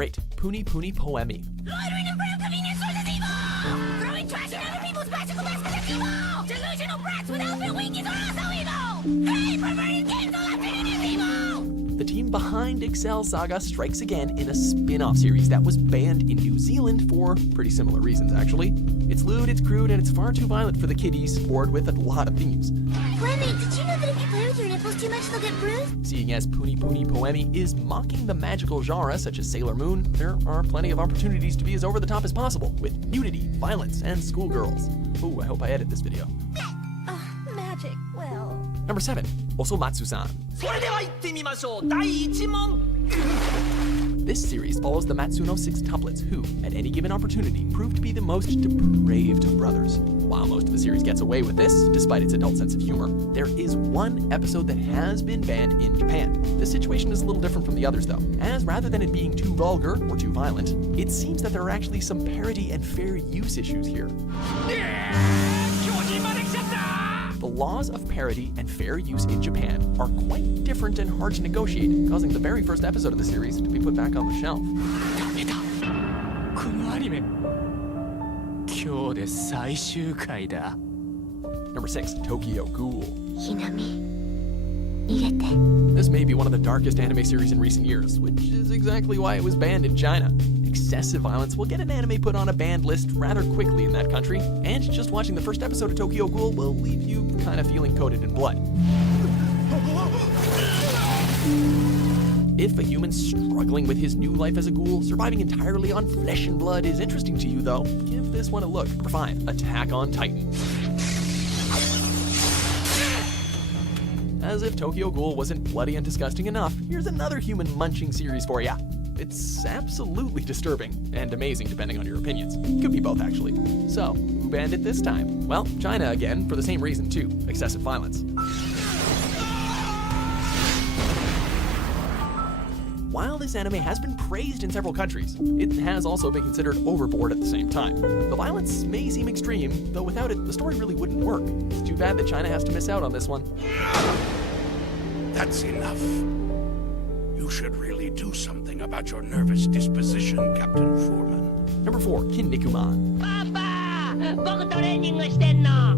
Number 8, Puni Puni Poemi. Loitering in front of convenience stores is evil! Throwing trash in other people's bicycle baskets is evil! Delusional brats with outfit winkies are also evil! Hey, perverted games all afternoon is evil! The team behind Excel Saga strikes again in a spin-off series that was banned in New Zealand for pretty similar reasons, actually. It's lewd, it's crude, and it's far too violent for the kiddies, bored with a lot of themes. Lemmy, did you know that if you play with your nipples too much, they'll get bruised? Seeing as Puni Puni Poemi is mocking the magical genre such as Sailor Moon, there are plenty of opportunities to be as over the top as possible, with nudity, violence, and schoolgirls. Ooh, I hope I edit this video. Magic, well... Number 7, Osomatsu-san. This series follows the Matsuno sextuplets who, at any given opportunity, prove to be the most depraved of brothers. While most of the series gets away with this, despite its adult sense of humor, there is one episode that has been banned in Japan. This situation is a little different from the others though, as rather than it being too vulgar or too violent, it seems that there are actually some parody and fair use issues here. The laws of parody and fair use in Japan are quite different and hard to negotiate, causing the very first episode of the series to be put back on the shelf. Number 6, Tokyo Ghoul. This may be one of the darkest anime series in recent years, which is exactly why it was banned in China. Excessive violence will get an anime put on a banned list rather quickly in that country, and just watching the first episode of Tokyo Ghoul will leave you kind of feeling coated in blood. If a human struggling with his new life as a ghoul, surviving entirely on flesh and blood is interesting to you though, give this one a look. Number 5, Attack on Titan. As if Tokyo Ghoul wasn't bloody and disgusting enough, here's another human munching series for ya. It's absolutely disturbing, and amazing depending on your opinions. Could be both actually. So, who banned it this time? Well, China again, for the same reason too, excessive violence. While this anime has been praised in several countries, it has also been considered overboard at the same time. The violence may seem extreme, though without it, the story really wouldn't work. It's too bad that China has to miss out on this one. That's enough. You should really do something about your nervous disposition, Captain Foreman. Number 4, Kinnikuman. Papa! 僕トレーニングしてんの!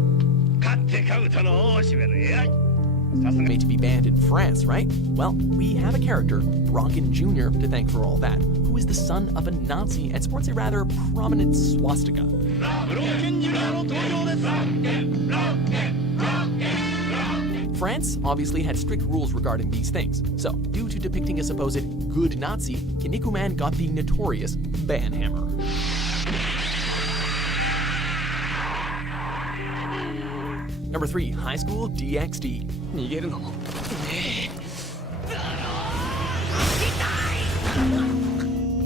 Made to be banned in France, right? Well, we have a character, Bronkin Jr., to thank for all that, who is the son of a Nazi and sports a rather prominent swastika. France obviously had strict rules regarding these things, so due to depicting a supposed good Nazi, Kinnikuman got the notorious ban hammer. Number 3, High School DxD.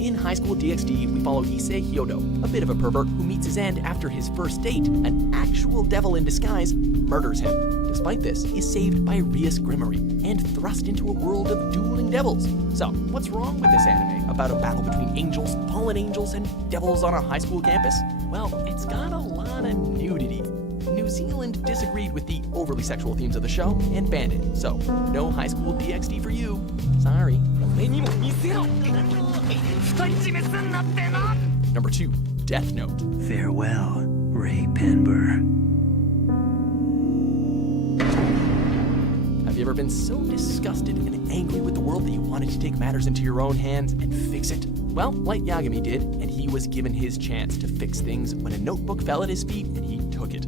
In High School DxD, we follow Issei Hyodo, a bit of a pervert who meets his end after his first date. An actual devil in disguise murders him. Despite this, is saved by Rias Grimory and thrust into a world of dueling devils. So, what's wrong with this anime about a battle between angels, fallen angels, and devils on a high school campus? Well, it's got a lot of nudity. New Zealand disagreed with the overly sexual themes of the show and banned it, so no High School DxD for you. Sorry. Number 2, Death Note. Farewell, Ray Penber. Have you ever been so disgusted and angry with the world that you wanted to take matters into your own hands and fix it? Well, Light Yagami did, and he was given his chance to fix things when a notebook fell at his feet and he took it.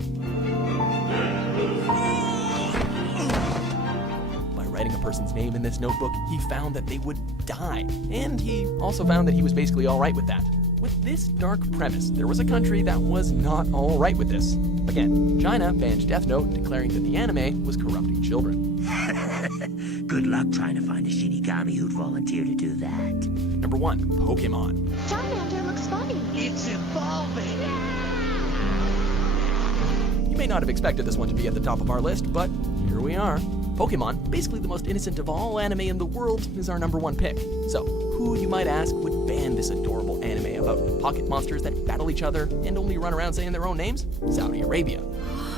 By writing a person's name in this notebook, he found that they would die, and he also found that he was basically alright with that. With this dark premise, there was a country that was not alright with this. Again, China banned Death Note, declaring that the anime was corrupting children. Good luck trying to find a Shinigami who'd volunteer to do that. Number 1, Pokemon. Charmander looks funny. It's evolving! You may not have expected this one to be at the top of our list, but here we are. Pokemon, basically the most innocent of all anime in the world, is our number 1 pick. So, who, you might ask, would ban this adorable anime about pocket monsters that battle each other and only run around saying their own names? Saudi Arabia.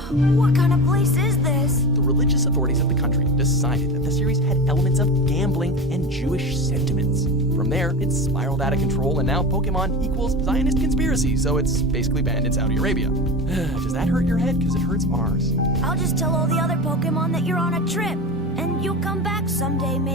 What kind of place is this? The religious authorities of the country decided that the series had elements of gambling and Jewish sentiments. From there, it spiraled out of control, and now Pokemon equals Zionist conspiracy, so it's basically banned in Saudi Arabia. Does that hurt your head? Because it hurts ours. I'll just tell all the other Pokemon that you're on a trip, and you'll come back someday, maybe.